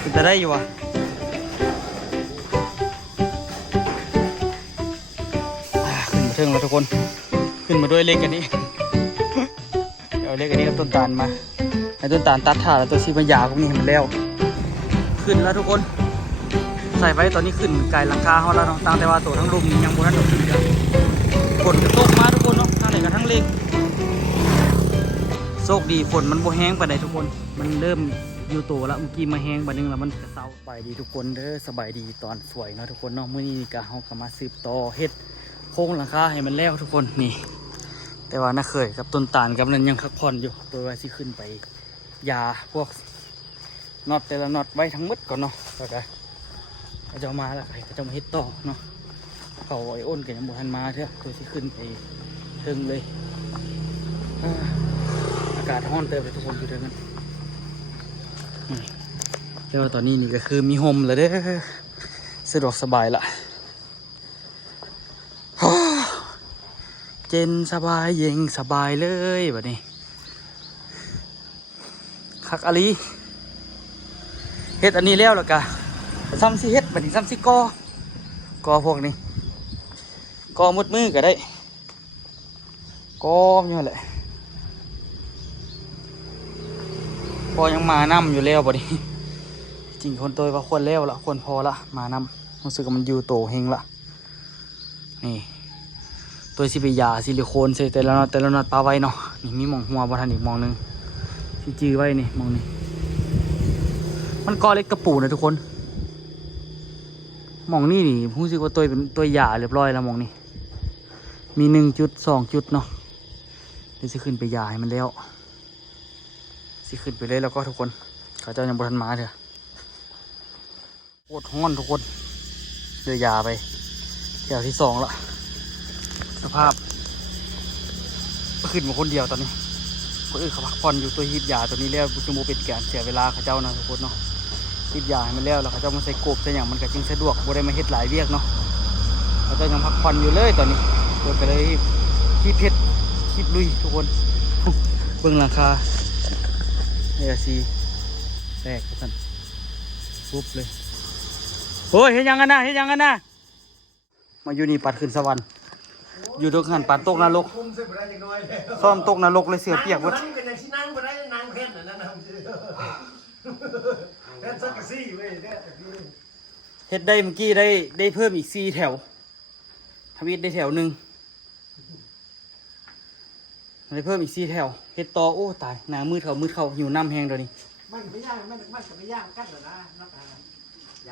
ขึ้นจะได้อยู่วะขึ้นมาถึงแล้วทุกคนขึ้นมาด้วยเล็กอันนี้ เดี๋ยวเล็กอันนี้กับต้นตาลมาให้ต้นตาลตัดถ่าแล้วตัวซีบัญญาพวกนี้เห็นแล้วขึ้นแล้วทุกคนใส่ไว้ตอนนี้ขึ้นไกลหลังคาเขาแล้วเนาะตั้งแต่ว่าตัวทั้งลุมยังบนนั้นดอกขึ้นเลยฝนจะตกมาทุกคนเนาะทั้งไหนกับทั้งเล็กโชคดีฝนมันโบแห้งไปไหนทุกคนมันเริ่มอยู่ตัวแล้วเมื่อกี้มาแห้งไปนึงแล้วมันกระเซาไปดีทุกคนเด้อสบายดีตอนสวยเนาะทุกคนเนาะเมื่อนี้ก็เฮาก็มาสืบต่อเฮ็ดโค้งหลังคาให้มันแล้วทุกคนนี่แต่ว่าน่าเคยกับต้นตาลกับนั้นยังพักผ่อนอยู่โดยว่าสิขึ้นไปยาพวกน็อตแต่ละน็อตไว้ทั้งหมดก่อนเนาะแล้วก็เขาจะมาแล้วเขาจะมาเฮ็ดต่อเนาะเขาไอ้อ้นกับยังบุทันมาเถอะตัวที่ขึ้นไปถึงเลยอากาศร้อนเติมเลยทุกคนอยู่เท่านั้นแต่ว่าตอนนี้นี่ก็คือมีโฮมแล้วเด้อสะดวกสบายละเจนสบายเย็นสบายเลยแบบนี้คักอลีเฮ็ดอันนี้แล้วกะซ้ำสิเฮ็ดแบบนี้ซ้ำสิกอพวกนี้กอมุดมือก็ได้กอนี่แหละพอยังมานํอยู่แล้วบ่นี้จริงคนตัวว่าควรแล้วละควรพอละมานํรู้สึกว่ามันอยู่โตเฮงละนี่ตัวสิไปยาซิลิโคนใส่แต่ละนัดปลาไว้เนาะนี่มีหมองหัวบ่ทันอีกหมองนึงสิจื้อไว้นี่หมองนี้มันกอเล็กกระปูนะทุกคนหมองนี่นี่รู้สึกว่าตัวเป็นตัวยาเรียบร้อยแล้วหมองนี้มี1 จุด 2 จุดเนาะเดี๋ยวสิขึ้นไปยาให้มันแล้วสิขึ้นไปเลยแล้วก็ทุกคนเขาเจ้ายังบ่ทันมาเถอะโคตรฮ้อนทุกคนเดือยาไปแถวที่2ละสภาพขึ้นมาคนเดียวตอนนี้คนอื่นเขาพักผ่อนอยู่ตัวฮีบยาตัวนี้แล้วจะโมเป็นการเสียเวลาเขาเจ้านะทุกคนเนาะฮีบยาให้มันแล้วเขาเจ้ามาใส่กบใส่อย่างมันก็จึงสะดวกบ่ได้มาเฮ็ดหลายเวียกเนาะเขาเจ้ายังพักผ่อนอยู่เลยตอนนี้ตัวก็เลยขี้เพชรขี้ลุยทุกคนเบื้องหลังคาเนี่ยสีแตกกันปุ๊บเลยโอ้ยเห็นยังกันนะมาอยู่นี่ปัดขึ้นสวรรค์อยู่ตรงหันปัดตกนรกซ่อมตกนรกเลยเสือเปียกวัดเฮ็ดได้เมื่อกี้ได้เพิ่มอีก4 แถวทวีตได้แถว 1ได้เพิ่มอีก4 แถวเฮ็ดต่อโอ้ตายหนามืดเขาหิวน้ำแห้งเดี๋ยวนี้มันไม่ย่างกันหรอนะ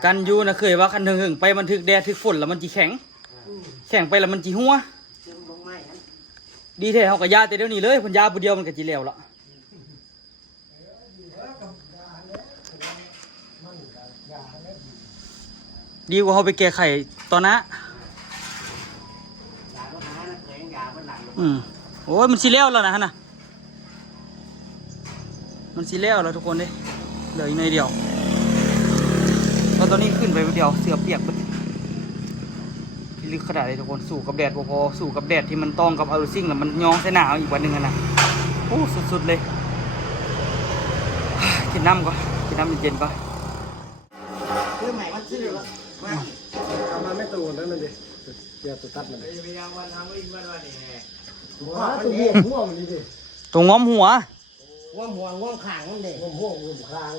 กันอยู่นะเคยว่าคันหึงไปมันถึกแดดถึกฝนแล้วมันจีแข็งไปแล้วมันจีหัวดีแท้เขากับยาแต่เดี๋ยวนี้เลยพันยาบุเดียวมันก็จีเหลวละดีกว่าเขาไปแก้ไขตอนนั้นโอ้ยมันสีเหลวแล้วนะฮะมันสีเหลวแล้วทุกคนเลยเหลืออีกหน่อยเดียวตอนนี้ขึ้นไปเดียวเสือเปียกลึกขนาดเลยทุกคนสู่กับแดดพอสู่กับแดดที่มันต้องกับอารูซิ่งแล้วมันย้องใส่หนาวอีกวันหนึ่งนะโอ้สุดๆเลยกินน้ำก่อนกินน้ำเย็นๆก่อนซื้อใหม่มันซื้อหรอทำมาไม่ตูนแล้วมันดิเดี๋ยวตัวตัดมันพยายามวันทำวิ่งวันนี่ไงตัวหัวมันดิตัวง้อมหัวง้อมขางมันเด็กง้อมขาง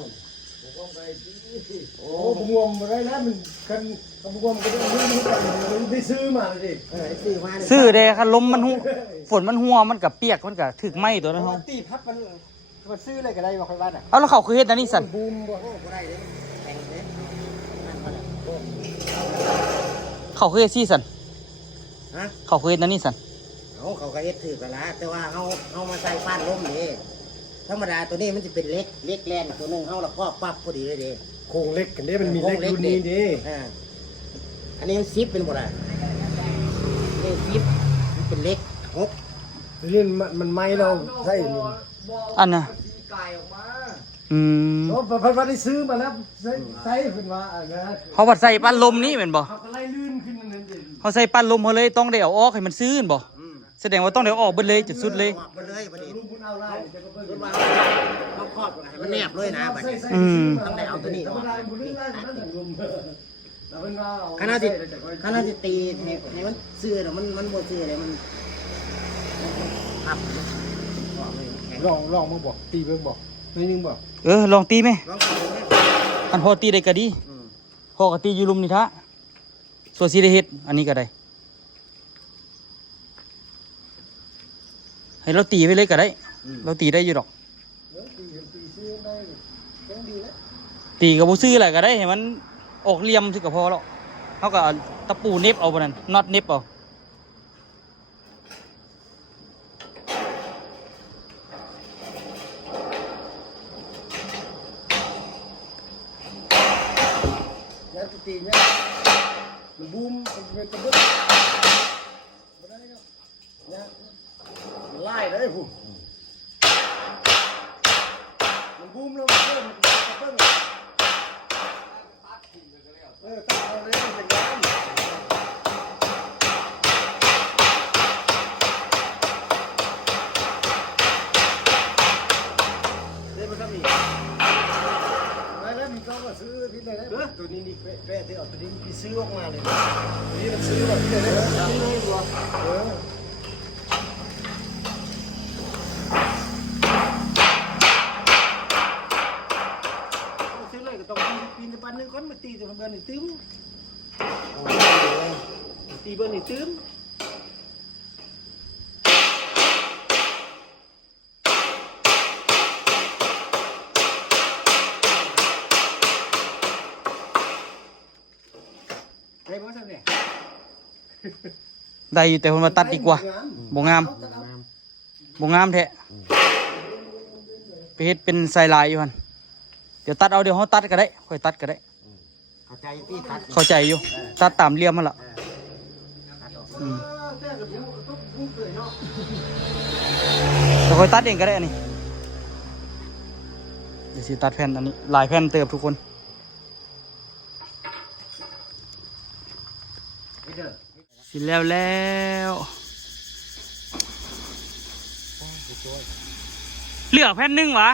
โอ้ผมงมมาได้แล้วมันกันผมงมก็ได้ซื้อมาเลยซื้อเด้ค่ะลมมันหัวฝนมันหัวมันกับเปียกมันกับถึกไหมตัวนั้นเขาตีพับมันซื้ออะไรก็ได้มาค่อยวัดอ่ะเอาแล้วเขาคือเฮ็ดนั่นนี่สันบูมบ่ได้เลยแข็งเลยเขาคือเฮ็ดซี่สันเขาคือเฮ็ดนั่นนี่สันเขาก็เฮ็ดถือกันละแต่ว่าเขามาใส่ฟาดลมนี่ธรรมดาตัวนี้มันจะเป็นเล็กแลนตัวนึงเขาแล้วก็ปั๊บพอดีเลยเด้โครงเล็กกันเด้มันมีเล็กรุ่นนี้ดิอันนี้มันซิปเป็นบ่ได้นี่ซิปเป็นเล็กครบนี่มันไม้เราใช่อันน่ะโอ้พัดได้ซื้อมาแล้วใส่ขึ้นมาเขาบัดใส่ปั้นลมนี่เป็นบ่เขาก็ไล่ลื่นขึ้นนั่นเองเขาใส่ปั้นลมเขาเลยต้องได้เอาออกให้มันซื้อบ่แสดงว่าต้องได้ออกเบิดเลยจุดสุดเลยไปเลยประเดี๋ยวลุงคุณเอาไล่จะก็เพิ่มเขา ครอบให้มันแนบเลยนะบัดนี้ อืม ต้องได้เอาตัวนี้ออก ค ค ณะ ณะ ที่ ที่ คณะที่ตีให้มันซื้อน่ะมันบ่ซื้อเลยมันพับบอกเลยแข็ง ลองมาบอกตีเบิ่งบอกนิดนึงบอก ลองตีไหม ลองฟังดูนะ อันพอตีได้ก็ดี อืม พอก็ตีอยู่ลุมนี่ทะส่วนสิได้เฮ็ดอันนี้ก็ได้ให้เราตีไปเลยก็ได้ เราตีได้อยู่ดอก ตีซื้อได้ยังดีแล้ว ตีกับบ่ซื้ออะไรก็ได้ให้มันออกเหลี่ยมสิก็พอแล้วเขาก็เอาตะปูเน็บเอาบ่นั่นน็อตเน็บเอา ยันตีเนี่ยมันบูมมันเป็นตะบึ้งไม่ได้ครับเนี่ยมันไล่ได้ผู้มันบูมแล้วมันเริ่มตะบึ้งตัดเอาเลยเป็นงานเดี๋ยวมันทำอีกได้แล้วมีก็ซื้อที่ไหนได้ตัวนี้นี่แปะที่เอาตัวนี้มีซื้อออกมาเลยนี่มันซื้อแบบที่ไหนได้ซื้อเลยตัวซื้อเลยก็ต้องปีนตะปันนึงก้อนมาตีแต่เบอร์หนึ่งตึ้มตีเบอร์หนึ่งตึ้มได้บ่ซั่นเนี่ย ได้อยู่แต่คนมาตัดดีกว่าบ่งามบ่งามแท้ไปเฮ็ดเป็นสายลายอยู่หั่นเดี๋ยวตัดเอาเดี๋ยวเฮาตัดก็ได้ค่อยตัดก็ได้ เข้าใจที่ตัด เข้าใจอยู่ตัดตามเหลี่ยมมันล่ะ ตัดออก อืมแต่ค่อยตัดเองก็ได้อันนี้เดี๋ยวสิตัดแผ่นอันนี้หลายแผ่นเติบทุกคน นี่เด้อ สิแล้วเหลือแผ่นหนึงวะ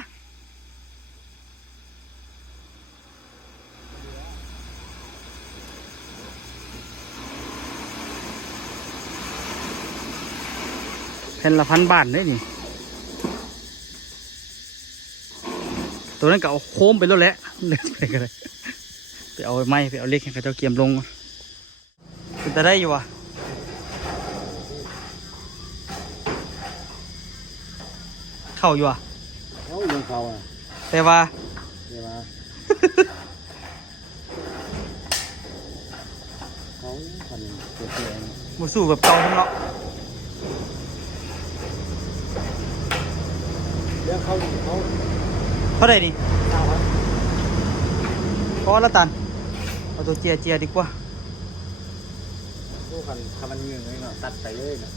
แผ่นละ1,000 บาทเลยนี่ตัวนั้นก็เอาโค้มไปแล้วแหละเหลือไปก็ได้ไปเอาไม้ไปเอาเหล็กให้เขาเจ้าเกียมลงมันจะได้อยู่วะเข้าอยู่อ่ะ เขาลงเขาอ่ะ แต่ว่า เดี๋ยวมาเขาพันเสีย หมูสู้แบบเก่าทั้งเนาะ เดี๋ยวเขา เท่าไหร่นี่พอละตันเอาตัวเจียดีกว่า สู้กันทำมันเงื่อนเลยเนาะตัดไปเลยเนาะ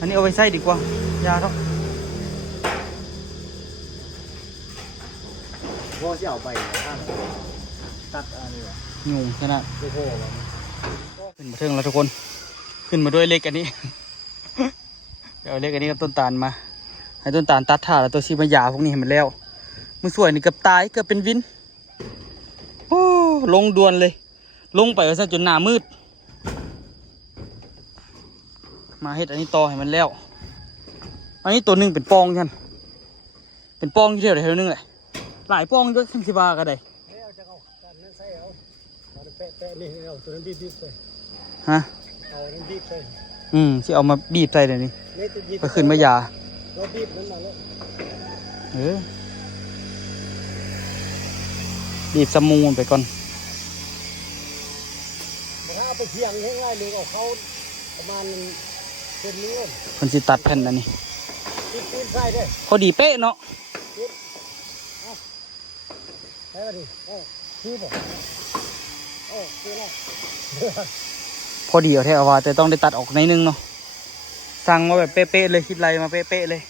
อันนี้เอาไว้ใส่ดีกว่ายาเนาะ พ่อจะเอาไปข้างตัดอะไรวะ ยุงขนาด โอ้โห ขึ้นมาถึงแล้วทุกคนขึ้นมาด้วยเล็กอันนี้ เดี๋ยวเอาเล็กอันนี้กับต้นตาลมาให้ต้นตาลตัดถ่าแล้วตัวชีมายาพวกนี้ให้มันแล้วมือสวยนี่เกือบตายเกือบเป็นวินโอ้ลงดวนเลย ลงไปซะจนหน้ามืดมาเฮ็ดอันนี้ต่อให้มันแล้วอันนี้ตัวหนึ่งเป็นปองฉันเป็นปองอยู่เท่าไหร่เท่านึงแหละหลายปองด้วยสิบาก็ได้ เอาจะเอาการนั้นใส่เอาแปะนี่เอาตัวนั้นบีบใส่ ฮะ เอานั้นบีบใส่ สิเอามาบีบใส่เดี๋ยวนี้ นี่จะบีบ ไปขึ้นมายา เราบีบนั้นมาแล้ว บีบสมูนไปก่อน ถ้าเอาไปเพียงง่ายๆเลยเอาเขาประมาณเป็นนิ้ว คนสิตัดแผ่นอันนี้ ตีนใส่ได้ พอดีเป๊ะเนาะ ใช่ป่ะดิคือบอกคืออะไร พอดีเอาแท้เอาว่าแต่ต้องได้ตัดออกในนึงเนาะสั่งมาแบบเป๊ะๆเลยคิดไรมาเป๊ะๆเลย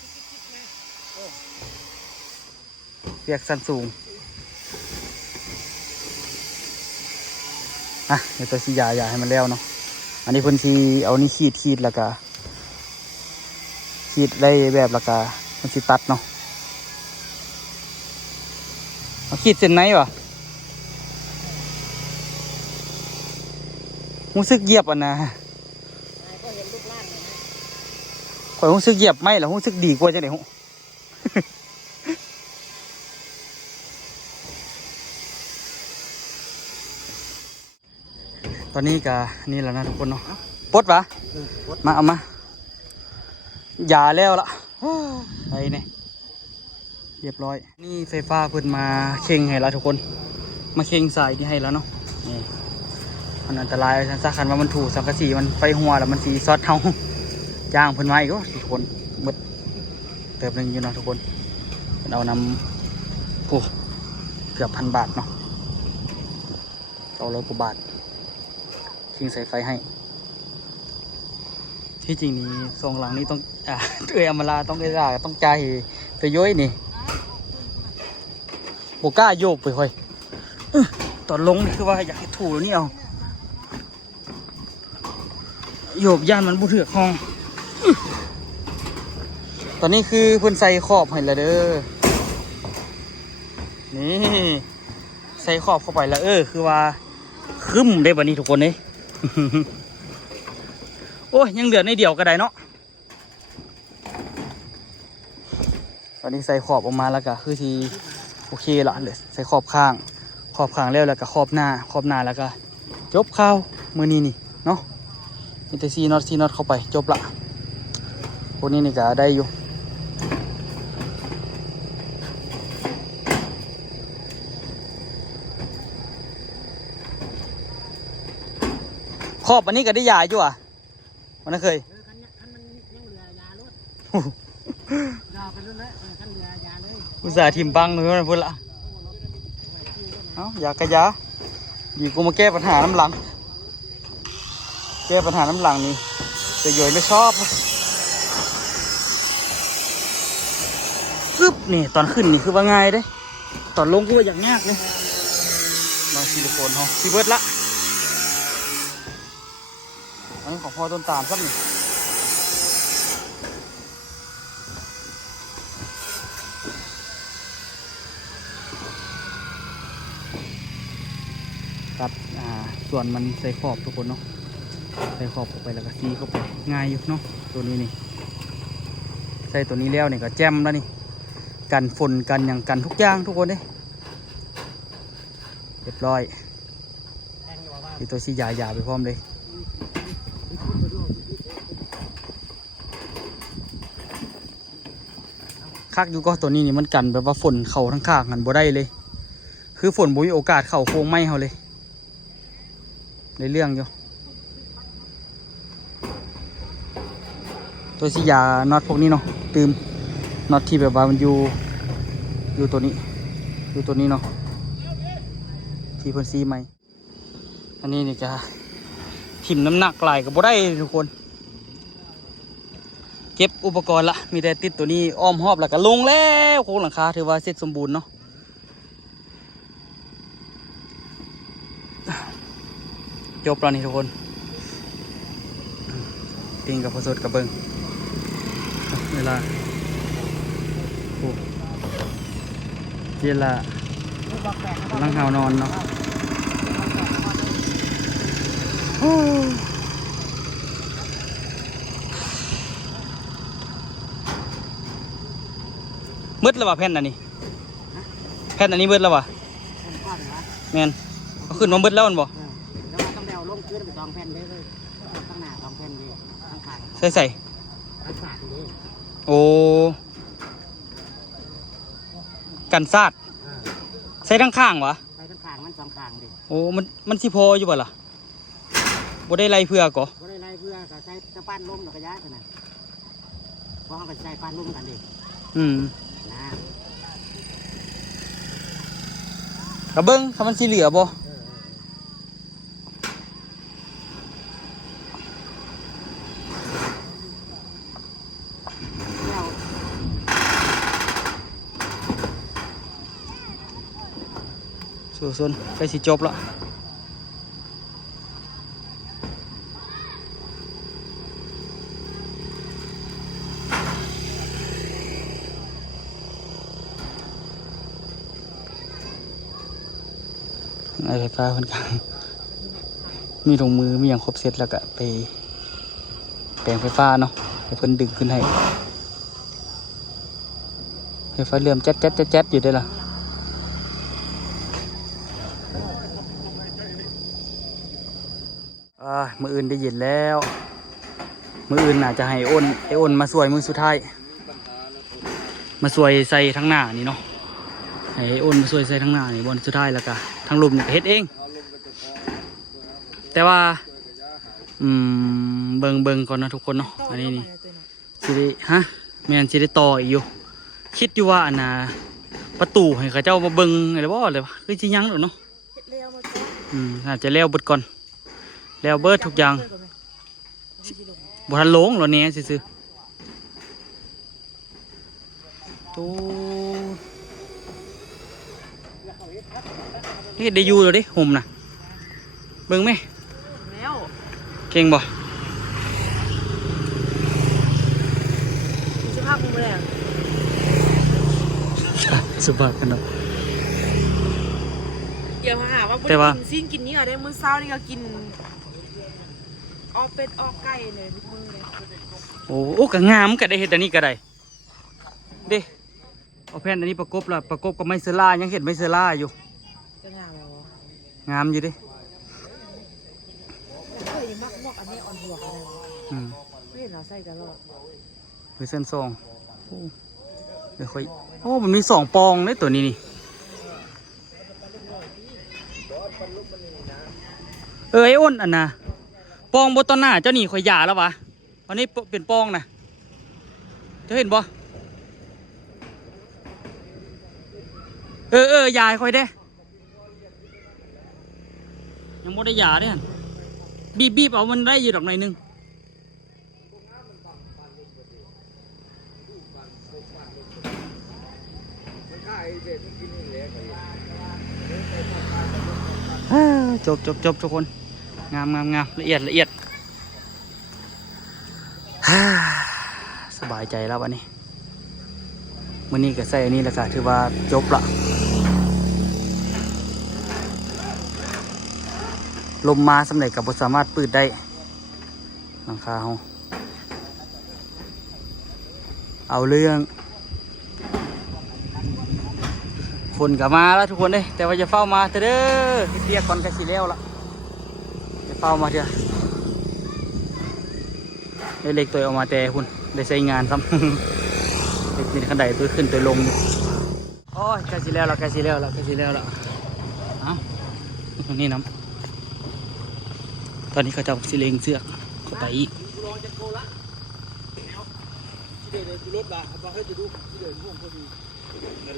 เรียกสั้นสูงเดี๋ยวตัวสียาให้มันแล้วเนาะอันนี้เพิ่นสีเอานี่ขีดแล้วก็ขีดได้แบบแล้วก็มันสิตัดเนาะ ขีดเส้นไหนวะรู้สึกเหยียบอ่ะนะ ก็เห็นรูปร่างเลยนะ ข่อยรู้สึกเหยียบไหมแล้วรู้สึกดีกว่าจังได๋ฮู้ ตอนนี้ก็นี่แหละนะทุกคนเนาะปลดปะมาเอามาอย่าแล้วล่ะไอ้เนี่ยเรียบร้อยนี่ไฟฟ้าเพิ่นมาเข่งให้แล้วทุกคนมาเข่งสายที่ให้แล้วเนาะนี่มันอันตรายสักคันว่ามันถูกสังกะสีมันไฟหัวแล้วมันสีซอดเฮาจ้างเพิ่นมาอีกทุกคนหมดเติบหนึงอยู่เนาะทุกคนเพิ่นเอานำผู้เกือบ1,000 บาทเนาะ900 กว่าบาทชิงใส่ไฟให้ที่จริงนี่ทรงหลังนี้ต้องอำมาลาต้องต้องจ่ายไปย้อยนี่โบกล้าโยกไปค่อยตอนลงนี่คือว่าอยากให้ถูนี่เอาโยกย่านมันบุเถือกห้องตอนนี้คือเพิ่นใส่ขอบให้แล้วเด้อนี่ใส่ขอบเข้าไปแล้วคือว่าคึมได้บัดนี้ทุกคนเลย โอ้ยยังเดือดในเดี่ยวก็ได้เนาะตอนนี้ใส่ขอบออกมาแล้วก็คือที่โอเคละเลยใส่ขอบข้างแล้วก็ขอบหน้าแล้วก็จบข้าวมือนี้นี่เนาะมีแต่ซีน็อตเข้าไปจบละพวกนี้นี่ก็ได้อยู่ขอบอันนี้ก็ได้ยาอยู่อ่ะมันน่าเคย คันมันยังเหลือยาลดยาไปเรื่อยๆคันเหลือยาเลย อุตส่าห์ทิมบังเลยนะพูดละเอ้าอยากกระยาดีกูมาแก้ปัญหาน้ำหลังนี่แต่โยยไม่ชอบซึบนี่ตอนขึ้นนี่คือว่าง่ายเด้ตอนลงกูว่าอย่างยากเลยลองซิลิโคนเขาซีเบิร์ดละอันนี้ของพ่อต้นตาลครับนี่ตัดส่วนมันใส่ขอบทุกคนเนาะใส่ขอบเข้าไปแล้วก็ซีเข้าไปง่ายอยู่เนาะตัวนี้นี่ใส่ตัวนี้แล้วนี่ก็แจ่มแล้วนี่กันฝนกันอย่างกันทุกอย่างทุกคนเด้เรียบร้อยมีตัวซียาไปพร้อมเลยคักอยู่ก็ตัวนี้นี่มันกันแบบว่าฝนเข่าทั้งข้างหันบ่ได้เลยคือฝนบ่มีโอกาสเข่าโค้งไม้เขาเลยในเรื่องอยู่ตัวสิยาน็อตพวกนี้เนาะตืมน็อตที่แบบว่ามันอยู่ตัวนี้เนาะที่เพิ่นซีใหม่อันนี้นี่จะถิ่มน้ำหนักไหลกับบ่ได้ทุกคนเก็บอุปกรณ์ละมีแต่ติดตัวนี้อ้อมหอบแล้วก็ลงแล้วโค้งหลังคาถือว่าเสร็จสมบูรณ์เนาะจบแล้วนี่ทุกคนปิงกับพอสดกับเบิ้งเวลาเวลากำลังหาวนอนเนาะมืดแล้ววะแผ่นอันนี้มืดแล้ววะแมนเอาขึ้นมามืดแล้วมันบ่ แล้วต้องเดาลงขึ้นไป2 แผ่นเลยข้างหน้า2 แผ่นเลยข้างข้างใส่รักษาตรงนี้ โอ้กันซาดใส่ทั้งข้างวะ ใส่ทั้งข้างมัน2 ข้างดิ โอ้มันสิพออยู่บ่ล่ะบ่ได้ไรเพื่อก่อ บ่ได้ไรเพื่อก็ใส่ตะปั้นล้มแล้วก็ย้ายกันนะเพราะเขาก็ใส่ปั้นล้มกันดินะ กระเบิ้งถ้ามันสิเหลือบ่ส่วนใกล้สิจบละ ไอ้ไฟฟ้าคนกลางมีถุงมือมีอย่างครบเซตแล้วก็ไปแปลงไฟฟ้าเนาะให้เพิ่นดึงขึ้นให้ไฟฟ้าเลื่อมแจ๊ดแจ๊ดแจ๊ดแจ๊ดอยู่ได้ล่ะมืออื่นได้ยินแล้วมืออื่นน่าจะให้อ้นมาสวยมือสุดท้ายมาสวยใส่ทั้งหน้านี่เนาะให้อ้นมาสวยใส่ทั้งหน้านี่บนสุดท้ายแล้วก็ทั้งลุมนี่ก็เฮ็ดเองแต่ว่าเบิ่งก่อนนะทุกคนเนาะอันนี้นี่สิได้แม่นสิได้ต่ออีกอยู่คิดอยู่ว่าอันน่ะประตูให้เขาเจ้ามาเบิ่งอะไรบ่เลยวะคือสิยังหรอกเนาะอาจจะแล้วเบิดก่อนแล้วเบิดทุกอย่างบ่ทันลงหรอเนี่ยซื่อๆตู้นี่ได้อยู่แล้วดิห่มน่ะเบิ่งไหมเก่งบ่ สุภาพบุรุษเลยอ่ะ สุภาพกันเนาะ อย่ามาหาว่า แต่ว่า กินซีนกินนี่เหรอได้มื้อเช้านี่ก็กินออกเป็ดออกไก่เลยทุกมื้อเลย โอ้ก็งามก็ได้เห็ดอันนี้ก็ได้เด้เอาแผ่นอันนี้ประกบละประกบกับไม้เซล่ายังเห็นไม้เซล่าอยู่ จะงามแล้ว งามอยู่เดิ เคยมักมอกอันนี้อ่อนหัวกันเลยวะไม่เห็นเราใส่ตลอด เวอร์ชัน2โอ้เดี๋ยวค่อยโอ้มันมี2ปองเลยตัวนี้นี่ไอ้อ้นอันน่ะปองบนต้นหน้าเจ้านี่ข่อยหย่าแล้ววะอันนี้เป็นปองนะเจ้าเห็นบ่ยายค่อยเด้ยังไม่ได้หย่าเด้หั่นบีบเอามันได้อยู่ดอกหน่อยนึงจบทุกคนงามละเอียดสบายใจแล้ววันนี้วันนี้ก็ใส่อันนี้แหละค่ะถือว่าจบละลมมาสำเร็จกับบทสามารถปืดได้หลังคาเอาเรื่องฝนกลับมาแล้วทุกคนเลยแต่ว่าจะเฝ้ามาเด้อเรียกก่อนกระสีแล้วละจะเฝ้ามาเถอะได้เล็กตัวออกมาแต่คุณได้ใช้งานซ้ำ เล็กมีขันไดตัวขึ้นตัวลงโอ้ยกระสีแล้วละเอาตรงนี้น้ำตอนนี้เขาจะสิเลงเสือกเข้าไปอีก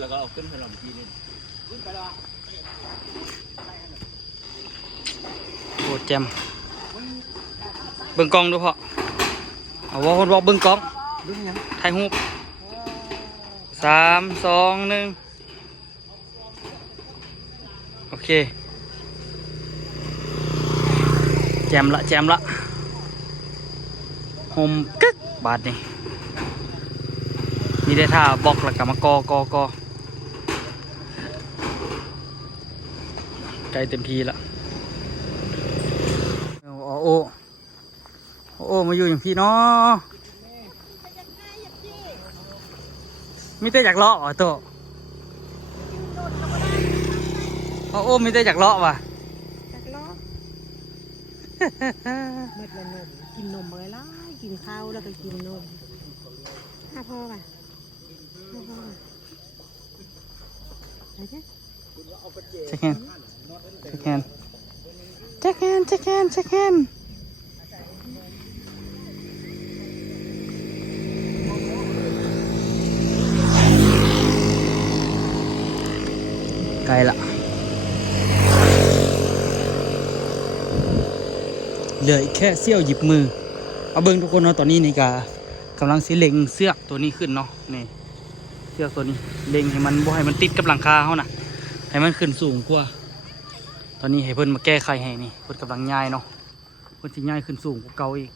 แล้วก็เอาขึ้นถล่มทีนึงโอ้แจมเบิ่งกล้องดูพอเอาว่าคนบอกเบิ่งกล้องถ่ายรูป3 2 1โอเคแจมละโฮมกึกบาทนี่มีได้ท่าบล็อกแล้วก็มากอใกล้เต็มทีละโอ้มาอยู่อย่างพี่เนาะมีแต่อยากเลาะอ๋อโตโอ้มีแต่อยากเลาะว่ะ จักล้อเม็ดละนมกินนมอะไรล่ะกินข้าวแล้วก็กินนมพ่อป่ะอะไรเนี่ย เช็คแฮนไกลละเหลืออีกแค่เสี้ยวหยิบมือเอาเบิ้งทุกคนเนาะตอนนี้นี่กำลังสิเล็งเสือกตัวนี้ขึ้นเนาะนี่เสือกตัวนี้เล็งให้มันบ่ให้มันติดกับหลังคาเขาน่ะให้มันขึ้นสูงกว่าตอนนี้ให้เพิ่นมาแก้ไขให้นี่เพิ่นกำลังย้ายเนาะเพิ่นสิย้ายขึ้นสูงกว่าเก่าอีก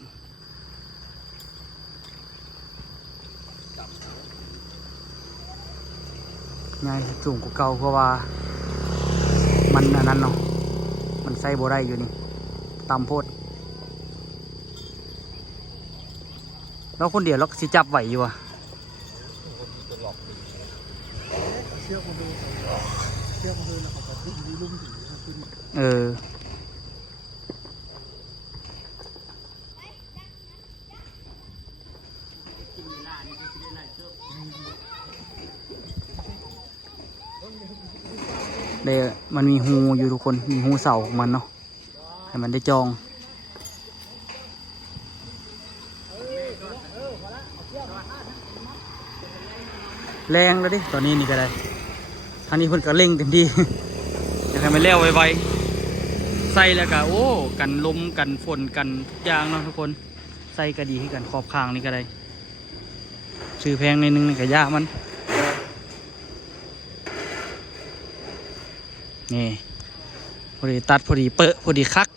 ย้ายสูงกว่าเก่าเพราะว่ามันอันนั้นเนาะ ใส่บ่ได้อยู่นี่ต่ำโพดแล้วคนเดียวเราก็สิจับไหวอยู่วะ เชือกมาดูเชือกมาดูแล้วเขาก็ดึงลุ่มถึงขึ้น เออเดี๋ยวมันมีหูอยู่ทุกคนมีหูเสาของมันเนาะให้มันได้จองแรงแล้วดิตอนนี้นี่ก็ได้ทางนี้เพิ่นก็เร่งเต็มที่ อยากให้มันเร็วไวๆใส่แล้วก็โอ้กันลมกันฝนกันทุกอย่างเนาะทุกคนใส่ก็ดีให้กันขอบข้างนี่ก็ได้ซื้อแพงในนึงนี่ก็ยากมันนี่พอดีตัดพอดีเปะพอดีคัก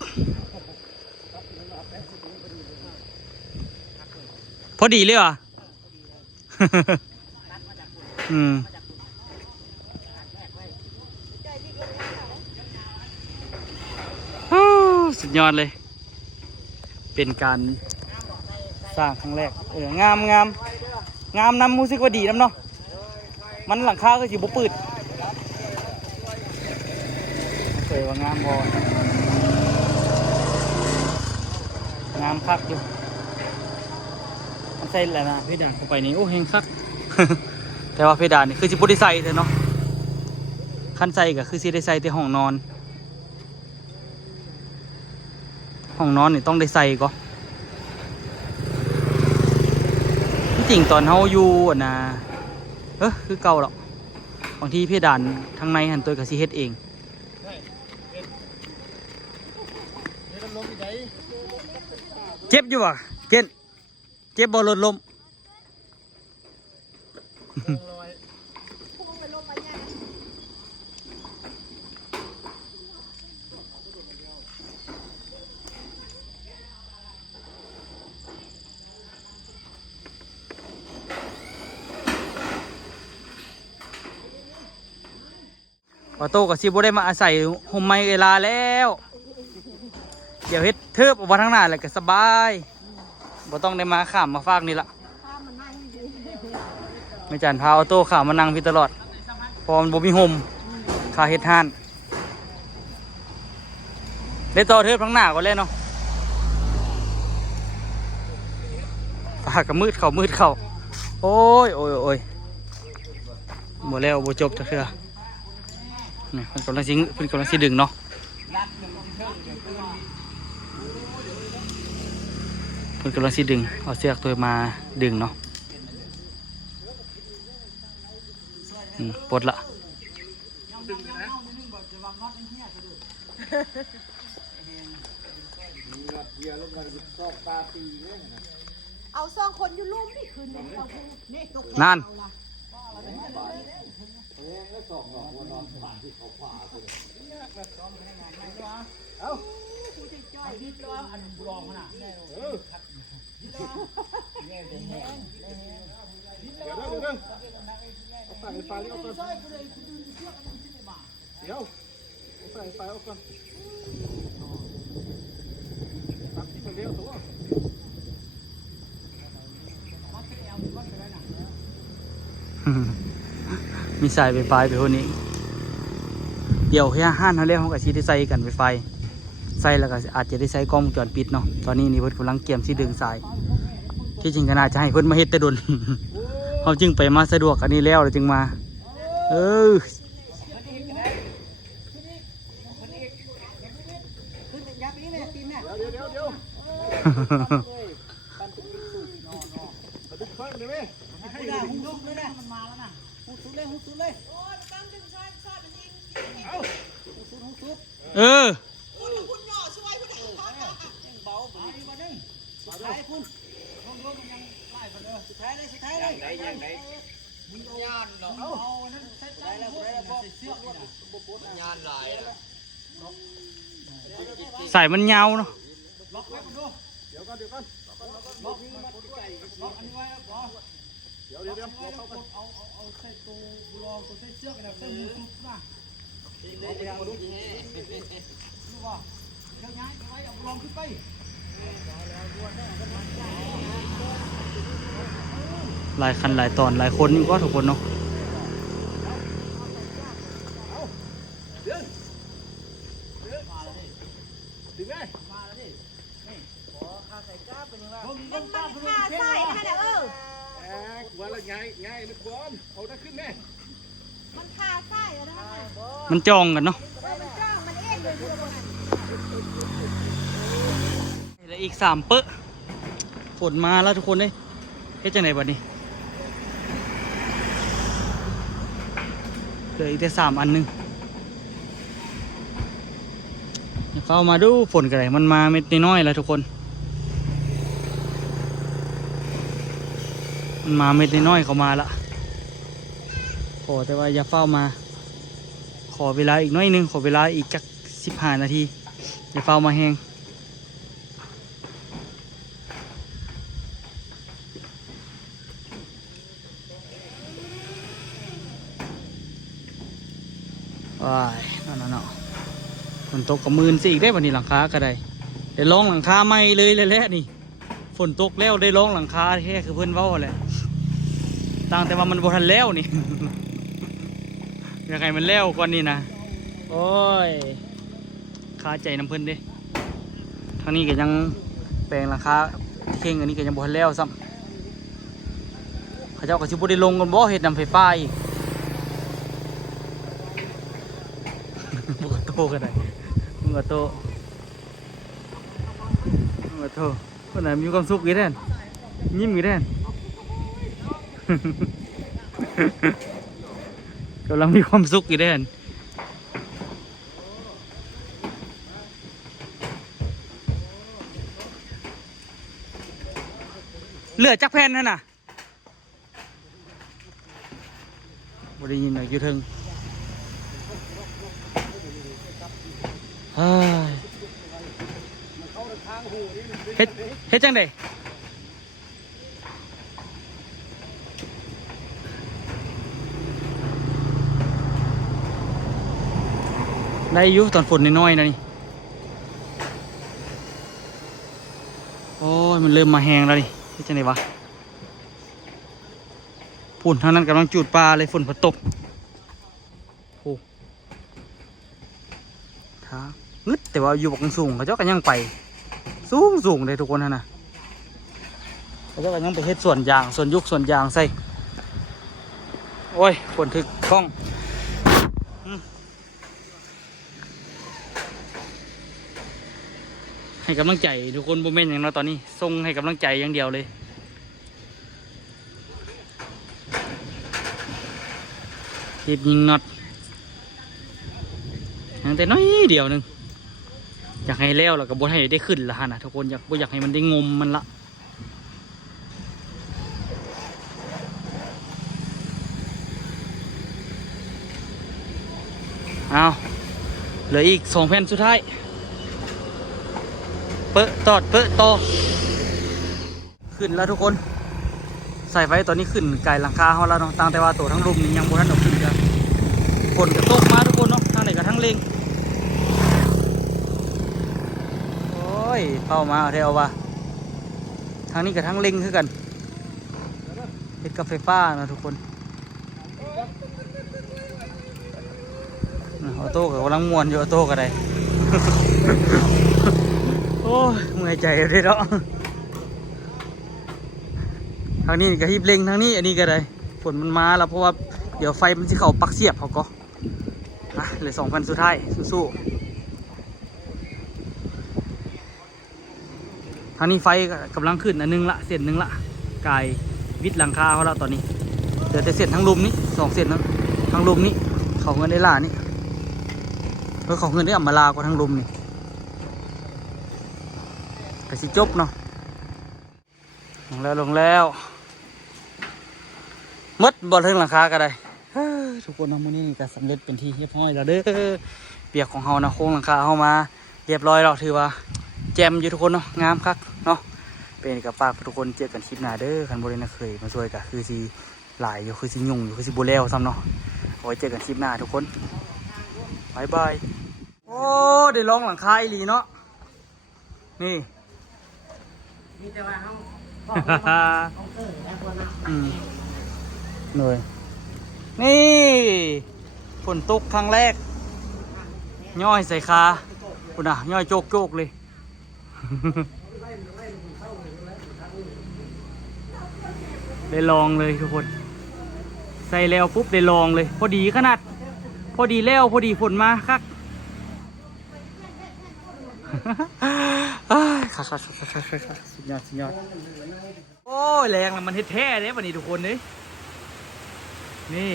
พอดีเลยเหรอ อืมสุดยอดเลยเป็นการสร้างครั้งแรกงามงามงามนำมูสิกว่าดีนำเนาะมันหลังคาก็สิบ่ปืดเคยว่างามบ่งามคักอยู่มันใส่อะไรนะเพดานเข้าไปนี่โอ้เฮงคัก แต่ว่าเพดานนี่คือสิบ่ได้ใส่เด้อเนาะคันใส่ก็คือสิได้ใส่แต่ห้องนอนห้องนอนนี่ต้องได้ใส่ก็ที่จริงตอนเฮาอยู่นะคือเก่าหรอกบางทีเพดานทางในหันตัวกับซีเฮ็ดเองเจ็บอยู่วะเกณฑ์เจ็บบ่รถล้ม ออโต้กับซีโบได้มาอาศัยโฮมไมเอลาแล้ว เดี๋ยวเฮ็ดเทิบออกมาทางหน้าเลยก็สบายบ่ต้องได้มาข้ามมาฟากนี่ละไม่จันพาออโต้ข้ามมานั่งพี่ตลอดพอมันบ่มีโฮมค่าเฮ็ดทานได้ต่อเทิบทางหน้าก่อนเลยเนาะฟ้าก็มืดเข้าโอ้ยบ่แล้วบ่จบจักเทื่อนี่เพิ่นกำลังสิดึงเนาะเพิ่นกำลังสิดึงเอาเสือกตัวมาดึงเนาะปลดละ เอาสองคนอยู่ลุ่มนี่คืนนี่ตก นั่นมีสายไฟฟ้าไปคนนี้ เดี๋ยวแค่ห้านเขาเรียกเขากับชีได้ใส่กันไฟไฟใส่แล้วก็อาจจะได้ใช้กล้องวงจรปิดเนาะตอนนี้นี่เพิ่นกำลังเกี่ยมที่ดึงสายที่จริงก็น่าจะให้เพิ่นมาเฮ็ดแต่ดน เขาจึงไปมาสะดวกอันนี้แล้วเลยจึงมาเออสายมันยาวเนาะ ขึ้นไป หลายคันหลายตอนหลายคนนี่ก็ทุกคนเนาะ ดึงไง มันคาใส่ขนาดวันละไงลูกบอลเอาได้ขึ้นแม่ มันคาใส่แล้วนะ มันจองกันเนาะ มันจ้องมันเองเลยคือมัน แล้วอีก3 เปอะฝนมาแล้วทุกคนเลยเฮ็ดจังไดบัดนี้เหลืออีกแต่3 อันหนึงอย่าเข้ามาดูฝนกันเลยมันมาเม็ดน้อยๆแล้วทุกคนมันมาเม็ดน้อยๆเข้ามาละขอแต่ว่าอย่าเฝ้ามาขอเวลาอีกน้อยหนึงขอเวลาอีกจัก15 นาทีอย่าเฝ้ามาแห้งว้ายนั่นฝนตกกับมืนสิอีกได้วันนี้หลังคาก็ได้ได้ลองหลังคาใหม่เลยแหละนี่ฝนตกแล้วได้ลองหลังคาแค่คือเพื่อนเว้าแหละต่างแต่ว่ามันบ่ทันแล้วนี่ ยังไงมันแล้วก่อนนี่นะโอ้ยคาใจน้ำเพิ่นเด้ทางนี้ก็ยังแปลงหลังคาเข่งอันนี้ก็ยังบ่ทันแล้วซ้ำเขาเจ้าก็สิบ่ได้ลงกันบ่เฮ็ดนำไฟฟ้าอีก มึงก็โตกันได้มึงก็โตคนไหนมีความสุขกี่แน่นยิ้มกี่แน่น กำลังมีความสุขกี่แน่นเหลือจักแผ่นนั่นน่ะบ่ได้ยินหน่อยอยู่เทิงเฮ็ดจังไดได้อยู่ตอนฝนน้อยๆนะนี่โอ้ยมันเริ่มมาแห้งแล้วนี่เฮ็ดจังไดวะฝุ่นทางนั้นกำลังจูดปลาเลยฝนพอตกโอ้ท้างึดแต่ว่าอยู่บกสูงเขาเจ้าก็ยังไปสูงเลยทุกคนนะเขาเจ้าก็ยังไปเฮ็ดส่วนยางส่วนยุกส่วนยางใส่โอ้ยฝนถึกคล้องให้กำลังใจทุกคนบ่แม่นอย่างเราตอนนี้ส่งให้กำลังใจอย่างเดียวเลยรีบยิงน็อตแต่น้อยเดียวหนึงอยากให้แล้วแล้วก็บ่ให้ได้ขึ้นละฮะนะทุกคนอยากให้มันได้งมมันละเอาเหลืออีก2 แผ่นสุดท้ายเปอะตอดเปอะต่อขึ้นแล้วทุกคนใส่ไว้ตอนนี้ขึ้นไก่หลังคาเขาแล้วเนาะตั้งแต่ว่าตัวทั้งรุมนี่ยังบ่ทันออกขึ้นกันฝนก็ตกมาทุกคนเนาะทางไหนก็ทั้งเลงโอ้ยเข้ามาเอาได้เอาว่าทางนี้กับทางเล็งคือกันเฮ็ดกับไฟฟ้านะทุกคนออโต้ก็กำลังม่วนอยู่ออโต้ก็ได้ โอ้ยเมื่อยใจเลยเนาะทางนี้ก็ฮิบเล็งทางนี้อันนี้ก็ได้ฝนมันมาแล้วเพราะว่าเดี๋ยวไฟมันจะเข้าปักเสียบเขาก็เหลือ2 พันสุดท้ายสู้ๆทางนี้ไฟกำลังขึ้นอันนึงละเส้นนึงละกายวิดหลังคาเขาแล้วตอนนี้เดี๋ยวจะเส้นทั้งลุมนี้2 เส้นทั้งลุมนี้เขาเงินได้ล่านี่เพื่อเขาเงินได้อัมมาลากว่าทั้งลุมนี่กระสิจบเนาะลงแล้วมดบอลเทิงหลังคาก็ได้ทุกคนนะมื้อนี้ก็สำเร็จเป็นที่เรียบร้อยแล้วเด้อเปียกของเฮานะโค้งหลังคาเฮามาเรียบร้อยแล้วถือว่าแจ่มอยู่ทุกคนเนาะงามคักเนาะเป็นกับฝากทุกคนเจอกันคลิปหน้าเด้อคันบ่ได้นะเคยมาช่วยก็คือสิหลายอยู่คือสิยุ่งอยู่คือสิบ่แล้วซ้ำเนาะเอาไว้เจอกันคลิปหน้าทุกคนบ๊ายบายโอ้ได้ลองหลังคาอีหลีเนาะ นี่ มีแต่ว่าเขา ฮ่า เขาเกิดแล้วคนน่ะ อืมเลยนี่ฝนตกครั้งแรก ย่อยใส่คาคุณอ่ะ ย่อยโจกโจกเลย ได้ลองเลยทุกคน ใส่แล้วปุ๊บได้ลองเลย พอดีขนาด พอดีแล้วพอดีฝนมาคัก คักสุดยอดสุดยอด โอ้ยแรงแล้วมันเฮ็ดแท้เลยวันนี้ทุกคนเลยนี่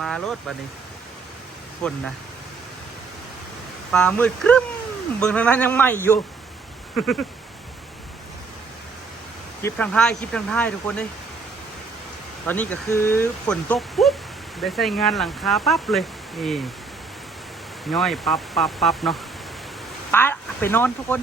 มารถบัดนี้ฝนนะฟ้ามืดครึ้มเบิ่งทางนั้นยังไหม้อยู่ คลิปทางท้ายทุกคนเลยตอนนี้ก็คือฝนตกปุ๊บได้ใส่งานหลังคาปั๊บเลยนี่ย่อยปั๊บเนาะไปนอนทุกคน